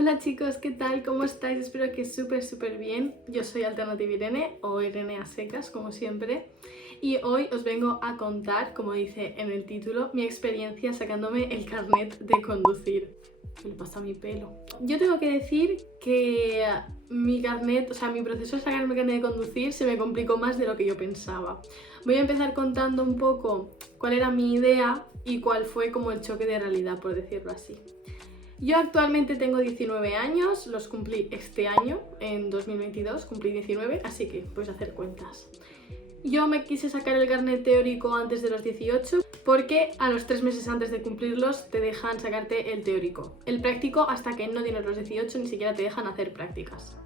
Hola chicos, ¿qué tal? ¿Cómo estáis? Espero que súper bien. Yo soy Alternative Irene, o Irene a secas, como siempre. Y hoy os vengo a contar, como dice en el título, mi experiencia sacándome el carnet de conducir. ¿Qué le pasa a mi pelo? Yo tengo que decir que mi carnet, mi proceso de sacarme el carnet de conducir se me complicó más de lo que yo pensaba. Voy a empezar contando un poco cuál era mi idea y cuál fue como el choque de realidad, por decirlo así. Yo actualmente tengo 19 años, los cumplí este año, en 2022, cumplí 19, así que puedes hacer cuentas. Yo me quise sacar el carnet teórico antes de los 18 porque a los 3 meses antes de cumplirlos te dejan sacarte el teórico. El práctico, hasta que no tienes los 18, ni siquiera te dejan hacer prácticas.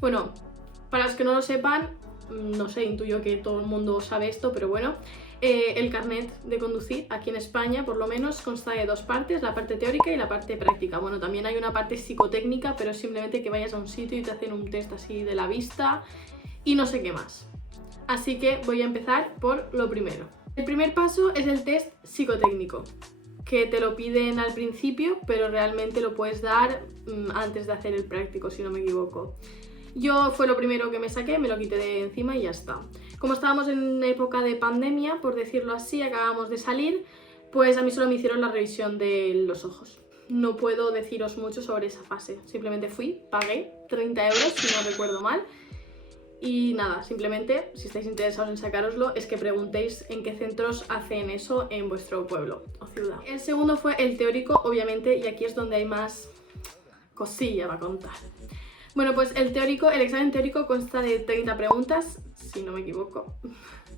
Bueno, para los que no lo sepan, no sé, intuyo que todo el mundo sabe esto, pero bueno, el carnet de conducir aquí en España, por lo menos, consta de dos partes, la parte teórica y la parte práctica. Bueno, también hay una parte psicotécnica, pero es simplemente que vayas a un sitio y te hacen un test así de la vista y no sé qué más. Así que voy a empezar por lo primero. El primer paso es el test psicotécnico, que te lo piden al principio, pero realmente lo puedes dar antes de hacer el práctico, si no me equivoco. Yo fue lo primero que me saqué, me lo quité de encima y ya está. Como estábamos en época de pandemia, por decirlo así, acabamos de salir, pues a mí solo me hicieron la revisión de los ojos. No puedo deciros mucho sobre esa fase. Simplemente fui, pagué 30 euros, si no recuerdo mal. Y nada, simplemente, si estáis interesados en sacároslo, es que preguntéis en qué centros hacen eso en vuestro pueblo o ciudad. El segundo fue el teórico, obviamente, y aquí es donde hay más cosilla para contar. Bueno, pues el examen teórico consta de 30 preguntas, si no me equivoco.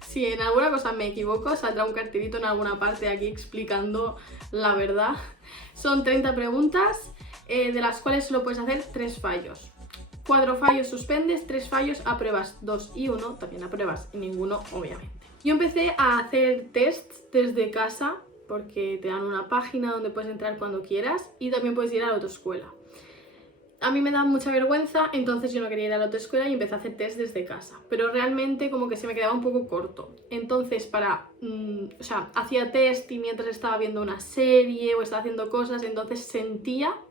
Si en alguna cosa me equivoco, saldrá un cartelito en alguna parte aquí explicando la verdad. Son 30 preguntas, de las cuales solo puedes hacer 3 fallos. 4 fallos suspendes, 3 fallos apruebas, 2 y 1 también apruebas, y ninguno obviamente. Yo empecé a hacer tests desde casa, porque te dan una página donde puedes entrar cuando quieras y también puedes ir a la autoescuela. A mí me da mucha vergüenza, entonces yo no quería ir a la autoescuela y empecé a hacer test desde casa. Pero realmente como que se me quedaba un poco corto. Entonces hacía test y mientras estaba viendo una serie o estaba haciendo cosas, entonces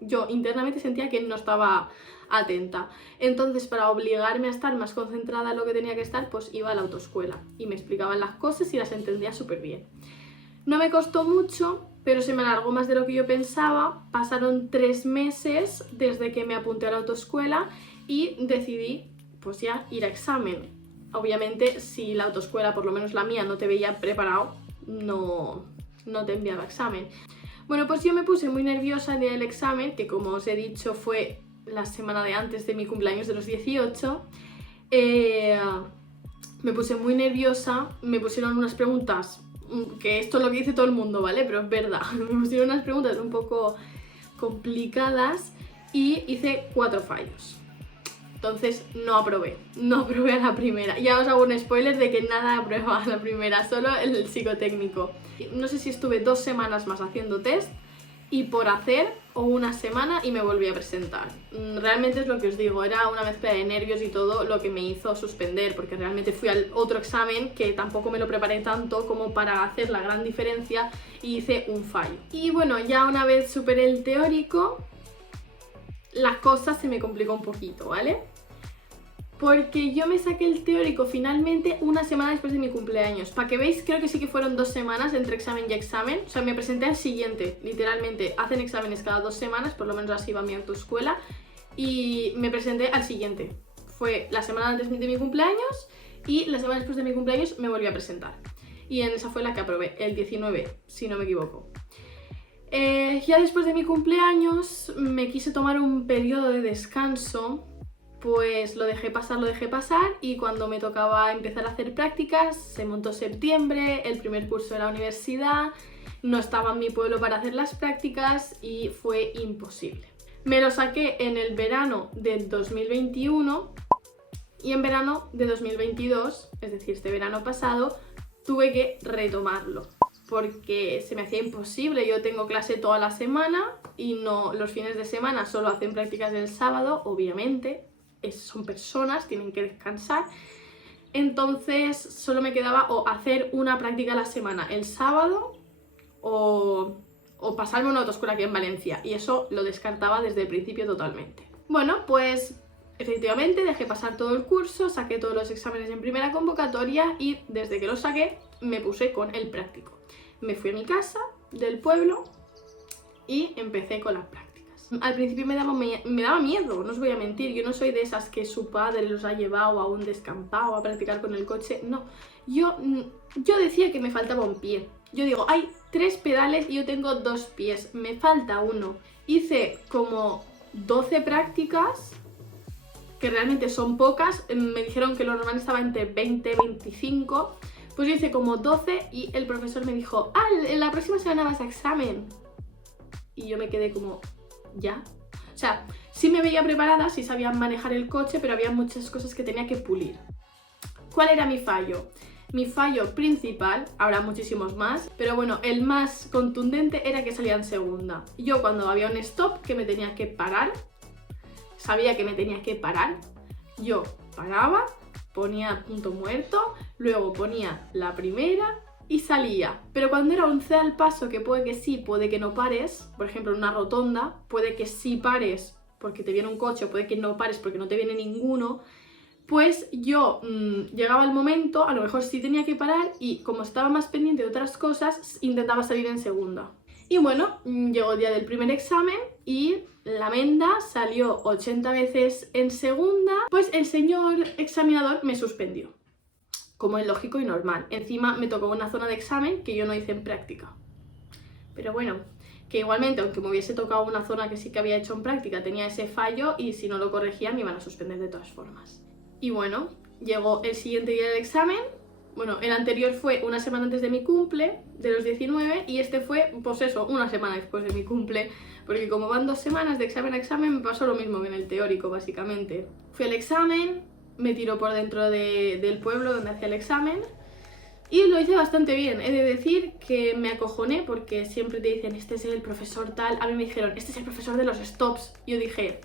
yo internamente sentía que no estaba atenta. Entonces para obligarme a estar más concentrada en lo que tenía que estar, pues iba a la autoescuela y me explicaban las cosas y las entendía súper bien. No me costó mucho, pero se me alargó más de lo que yo pensaba. Pasaron 3 meses desde que me apunté a la autoescuela y decidí pues ya ir a examen. Obviamente si la autoescuela, por lo menos la mía, no te veía preparado, no te enviaba examen. Bueno, pues yo me puse muy nerviosa el día del examen, que como os he dicho fue la semana de antes de mi cumpleaños de los 18. Me puse muy nerviosa, me pusieron unas preguntas, que esto es lo que dice todo el mundo, ¿vale? Pero es verdad, me pusieron unas preguntas un poco complicadas y hice 4 fallos. Entonces no aprobé a la primera. Ya os hago un spoiler de que nada aprueba a la primera, solo el psicotécnico. No sé si estuve 2 semanas más haciendo test y por hacer, o una semana, y me volví a presentar. Realmente es lo que os digo, era una mezcla de nervios y todo lo que me hizo suspender, porque realmente fui al otro examen que tampoco me lo preparé tanto como para hacer la gran diferencia y hice un fallo. Y bueno, ya una vez superé el teórico, la cosa se me complicó un poquito, ¿vale? Porque yo me saqué el teórico finalmente una semana después de mi cumpleaños. Para que veáis, creo que sí que fueron 2 semanas entre examen y examen. O sea, me presenté al siguiente, literalmente. Hacen exámenes cada 2 semanas, por lo menos así va mi autoescuela. Y me presenté al siguiente. Fue la semana antes de mi cumpleaños y la semana después de mi cumpleaños me volví a presentar. Y en esa fue la que aprobé, el 19, si no me equivoco. Ya después de mi cumpleaños me quise tomar un periodo de descanso. Pues lo dejé pasar y cuando me tocaba empezar a hacer prácticas, se montó septiembre, el primer curso de la universidad, no estaba en mi pueblo para hacer las prácticas y fue imposible. Me lo saqué en el verano del 2021 y en verano de 2022, es decir, este verano pasado, tuve que retomarlo porque se me hacía imposible. Yo tengo clase toda la semana y no los fines de semana, solo hacen prácticas el sábado, obviamente. Son personas, tienen que descansar. Entonces solo me quedaba o hacer una práctica a la semana el sábado o o pasarme a una autoescuela aquí en Valencia, y eso lo descartaba desde el principio totalmente. Bueno, pues efectivamente dejé pasar todo el curso, saqué todos los exámenes en primera convocatoria y desde que los saqué me puse con el práctico. Me fui a mi casa del pueblo y empecé con las prácticas. Al principio me daba miedo, no os voy a mentir, yo no soy de esas que su padre los ha llevado a un descampado a practicar con el coche, no. Yo decía que me faltaba un pie. Yo digo, hay 3 pedales y yo tengo 2 pies, me falta uno. Hice como 12 prácticas, que realmente son pocas, me dijeron que lo normal estaba entre 20 y 25, pues yo hice como 12 y el profesor me dijo, la próxima semana vas a examen. Y yo me quedé como, ¿ya? O sea, sí me veía preparada, sí sabía manejar el coche, pero había muchas cosas que tenía que pulir. ¿Cuál era mi fallo? Mi fallo principal, habrá muchísimos más, pero bueno, el más contundente era que salía en segunda. Yo cuando había un stop que me tenía que parar, sabía que me tenía que parar, yo paraba, ponía punto muerto, luego ponía la primera y salía. Pero cuando era un C al paso, que puede que sí, puede que no pares, por ejemplo en una rotonda, puede que sí pares porque te viene un coche, o puede que no pares porque no te viene ninguno, pues yo llegaba el momento, a lo mejor sí tenía que parar y como estaba más pendiente de otras cosas, intentaba salir en segunda. Y bueno, llegó el día del primer examen y la menda salió 80 veces en segunda, pues el señor examinador me suspendió, como es lógico y normal. Encima me tocó una zona de examen que yo no hice en práctica. Pero bueno, que igualmente, aunque me hubiese tocado una zona que sí que había hecho en práctica, tenía ese fallo y si no lo corregía me iban a suspender de todas formas. Y bueno, llegó el siguiente día del examen. Bueno, el anterior fue una semana antes de mi cumple, de los 19, y este fue, pues eso, una semana después de mi cumple, porque como van 2 semanas de examen a examen, me pasó lo mismo que en el teórico, básicamente. Fui al examen, me tiró por dentro del pueblo donde hacía el examen, y lo hice bastante bien. He de decir que me acojoné porque siempre te dicen, este es el profesor tal. A mí me dijeron, este es el profesor de los stops. Y yo dije,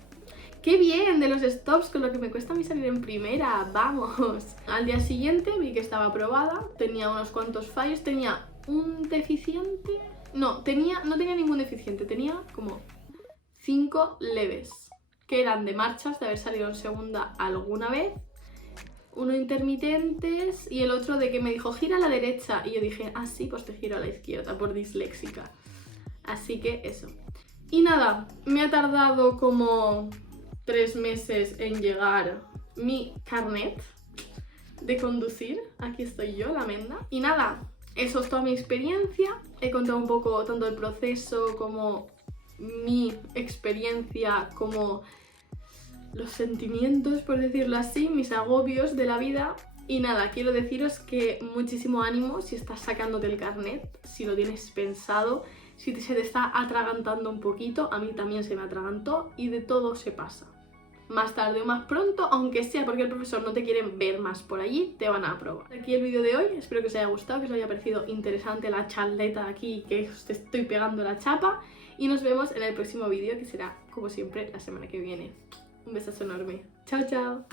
¡qué bien! De los stops, con lo que me cuesta a mí salir en primera, ¡vamos! Al día siguiente vi que estaba aprobada, tenía unos cuantos fallos, tenía un deficiente... No tenía ningún deficiente, tenía como 5 leves, que eran de marchas, de haber salido en segunda alguna vez, uno intermitentes y el otro de que me dijo, gira a la derecha, y yo dije, ah sí, pues te giro a la izquierda, por disléxica. Así que eso. Y nada, me ha tardado como 3 meses en llegar mi carnet de conducir. Aquí estoy yo, la menda. Y nada, eso es toda mi experiencia. He contado un poco tanto el proceso como mi experiencia, como los sentimientos, por decirlo así, mis agobios de la vida. Y nada, quiero deciros que muchísimo ánimo si estás sacándote el carnet, si lo tienes pensado, si se te está atragantando un poquito. A mí también se me atragantó y de todo se pasa. Más tarde o más pronto, aunque sea porque el profesor no te quiere ver más por allí, te van a aprobar. Aquí el vídeo de hoy, espero que os haya gustado, que os haya parecido interesante la charleta aquí, que os estoy pegando la chapa, y nos vemos en el próximo vídeo, que será, como siempre, la semana que viene. Un besazo enorme. Chao, chao.